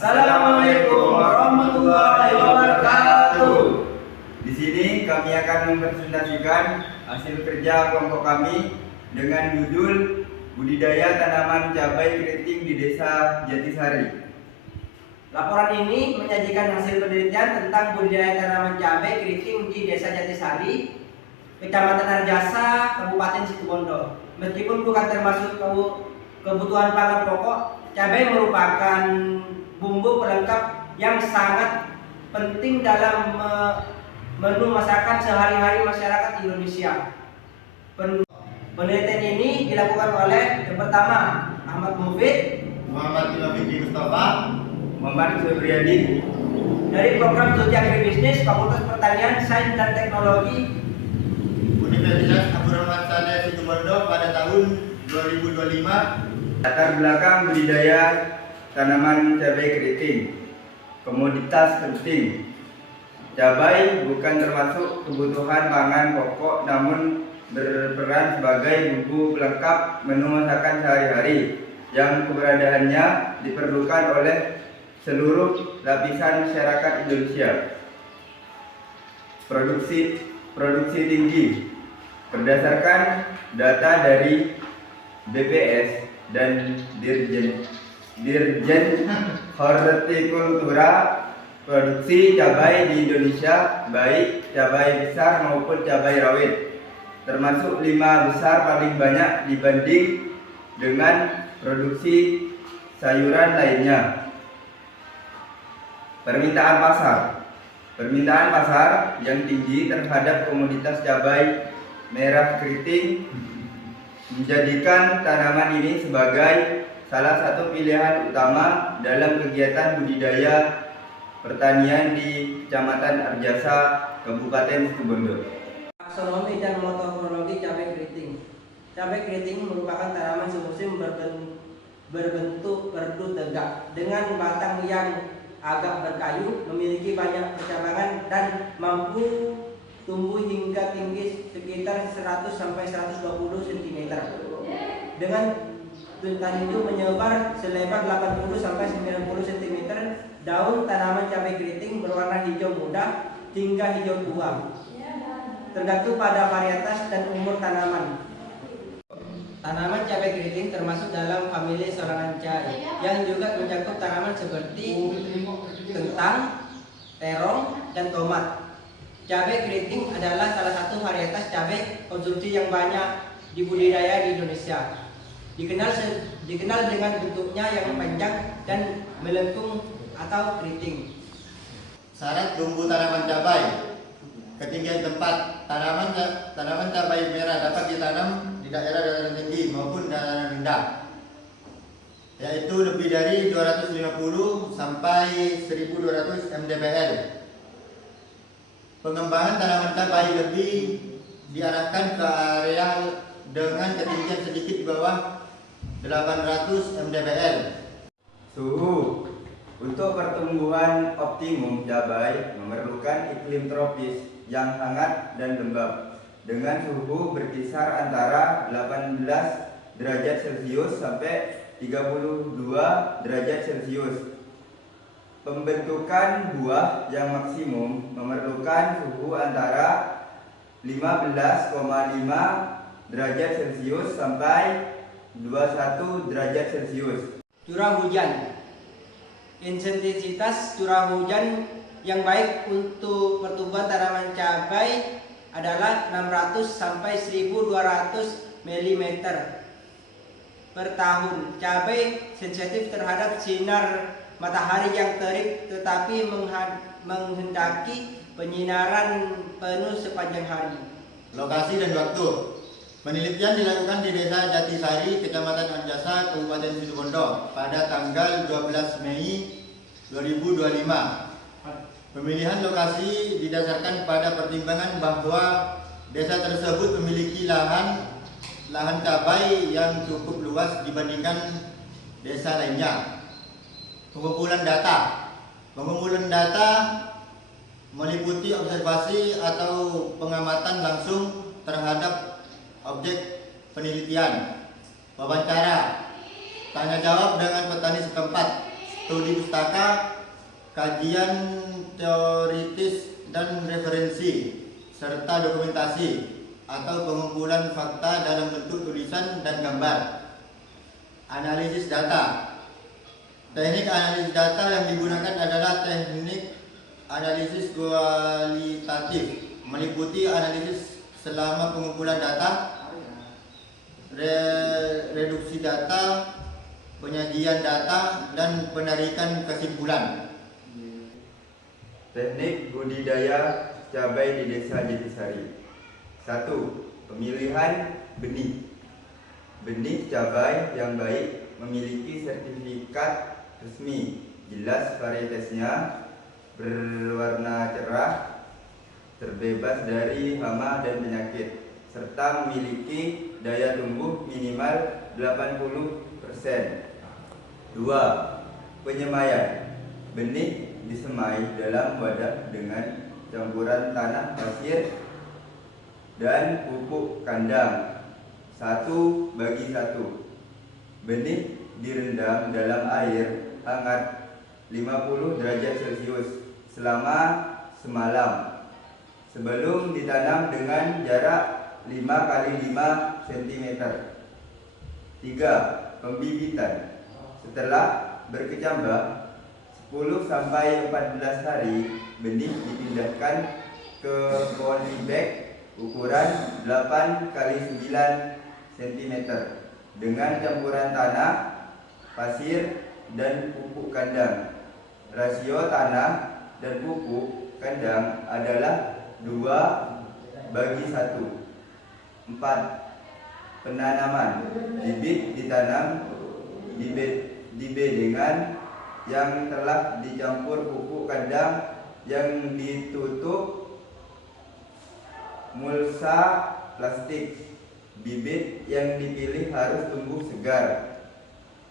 Assalamualaikum warahmatullahi wabarakatuh. Di sini kami akan mempresentasikan hasil kerja kelompok kami dengan judul Budidaya Tanaman Cabai Keriting di Desa Jatisari. Laporan ini menyajikan hasil penelitian tentang budidaya tanaman cabai keriting di Desa Jatisari, Kecamatan Arjasa, Kabupaten Situbondo. Meskipun bukan termasuk kebutuhan pangan pokok, cabai merupakan bumbu pelengkap yang sangat penting dalam menu masakan sehari-hari masyarakat Indonesia. Penelitian ini dilakukan oleh yang pertama Ahmad Mufid, Muhammad Ilham Mustafa, Muhammad Febriadi dari program studi agribisnis Fakultas Pertanian, Sains dan Teknologi Universitas Abdurrahman Saleh Situbondo pada tahun 2025. Latar belakang budidaya tanaman cabai keriting. Komoditas penting. Cabai bukan termasuk kebutuhan pangan pokok, namun berperan sebagai bumbu pelengkap menu masakan sehari-hari yang keberadaannya diperlukan oleh seluruh lapisan masyarakat Indonesia. Produksi tinggi. Berdasarkan data dari BPS dan Dirjen Hortikultura, produksi cabai di Indonesia baik cabai besar maupun cabai rawit termasuk 5 besar paling banyak dibanding dengan produksi sayuran lainnya. Permintaan pasar yang tinggi terhadap komoditas cabai merah keriting menjadikan tanaman ini sebagai salah satu pilihan utama dalam kegiatan budidaya pertanian di Kecamatan Arjasa, Kabupaten Situbondo. Taksonomi dan morfologi cabai keriting. Cabai keriting merupakan tanaman semusim berbentuk perdu tegak dengan batang yang agak berkayu, memiliki banyak percabangan dan mampu tumbuh hingga tinggi sekitar 100 sampai 120 cm. Dengan tuntan itu menyebar selebar 80 sampai 90 cm. Daun tanaman cabai keriting berwarna hijau muda hingga hijau tua, tergantung pada varietas dan umur tanaman. Tanaman cabai keriting termasuk dalam famili Solanaceae yang juga mencakup tanaman seperti kentang, terong, dan tomat. Cabai keriting adalah salah satu varietas cabai konsumsi yang banyak dibudidaya di Indonesia. Dikenal dengan bentuknya yang panjang dan melengkung atau keriting. Syarat tumbuh tanaman cabai. Ketinggian tempat tanaman cabai merah dapat ditanam di daerah dataran tinggi maupun dataran rendah, yaitu lebih dari 250 sampai 1200 mdpl. Pengembangan tanaman cabai lebih diarahkan ke area dengan ketinggian sedikit di bawah 800 mdpl. Suhu. Untuk pertumbuhan optimum cabai memerlukan iklim tropis yang hangat dan lembab dengan suhu berkisar antara 18 derajat Celcius sampai 32 derajat Celcius. Pembentukan buah yang maksimum memerlukan suhu antara 15,5 derajat Celcius sampai 21 derajat Celcius. Curah hujan. Intensitas curah hujan yang baik untuk pertumbuhan tanaman cabai adalah 600 sampai 1200 mm per tahun. Cabai sensitif terhadap sinar matahari yang terik tetapi menghendaki penyinaran penuh sepanjang hari. Lokasi dan waktu. Penelitian dilakukan di Desa Jatisari, Kecamatan Arjasa, Kabupaten Situbondo pada tanggal 12 Mei 2025. Pemilihan lokasi didasarkan pada pertimbangan bahwa desa tersebut memiliki lahan cabai yang cukup luas dibandingkan desa lainnya. Pengumpulan data meliputi observasi atau pengamatan langsung terhadap objek penelitian, wawancara, tanya jawab dengan petani setempat, studi pustaka, kajian teoritis dan referensi, serta dokumentasi atau pengumpulan fakta dalam bentuk tulisan dan gambar. Analisis data. Teknik analisis data yang digunakan adalah teknik analisis kualitatif, meliputi analisis selama pengumpulan data, reduksi data, penyajian data, dan penarikan kesimpulan. Teknik budidaya cabai di Desa Jatisari. 1. Pemilihan benih. Benih cabai yang baik memiliki sertifikat resmi, jelas varietasnya, berwarna cerah, terbebas dari hama dan penyakit, serta memiliki daya tumbuh minimal 80%. 2. Penyemaian. Benih disemai dalam wadah dengan campuran tanah pasir dan pupuk kandang 1:1. Benih direndam dalam air hangat 50 derajat Celcius selama semalam sebelum ditanam dengan jarak 5x5 cm. 3. Pembibitan. Setelah berkecambah 10-14 hari, benih dipindahkan ke polybag ukuran 8x9 cm dengan campuran tanah, pasir, dan pupuk kandang. Rasio tanah dan pupuk kandang adalah 2:1. 4. Penanaman. Bibit ditanam di bedengan yang telah dicampur pupuk kandang yang ditutup mulsa plastik. Bibit yang dipilih harus tumbuh segar,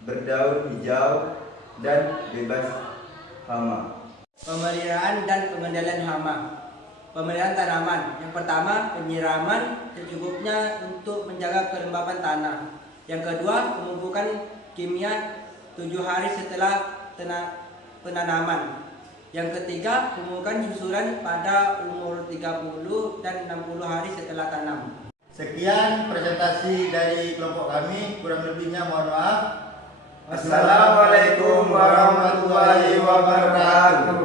berdaun hijau, dan bebas hama. Pemeliharaan dan pengendalian hama. Pemeliharaan tanaman. Yang pertama, penyiraman secukupnya untuk menjaga kelembapan tanah. Yang kedua, pemupukan kimia 7 hari setelah penanaman. Yang ketiga, pemupukan susuran pada umur 30 dan 60 hari setelah tanam. Sekian presentasi dari kelompok kami, kurang lebihnya mohon maaf. Assalamualaikum warahmatullahi wabarakatuh.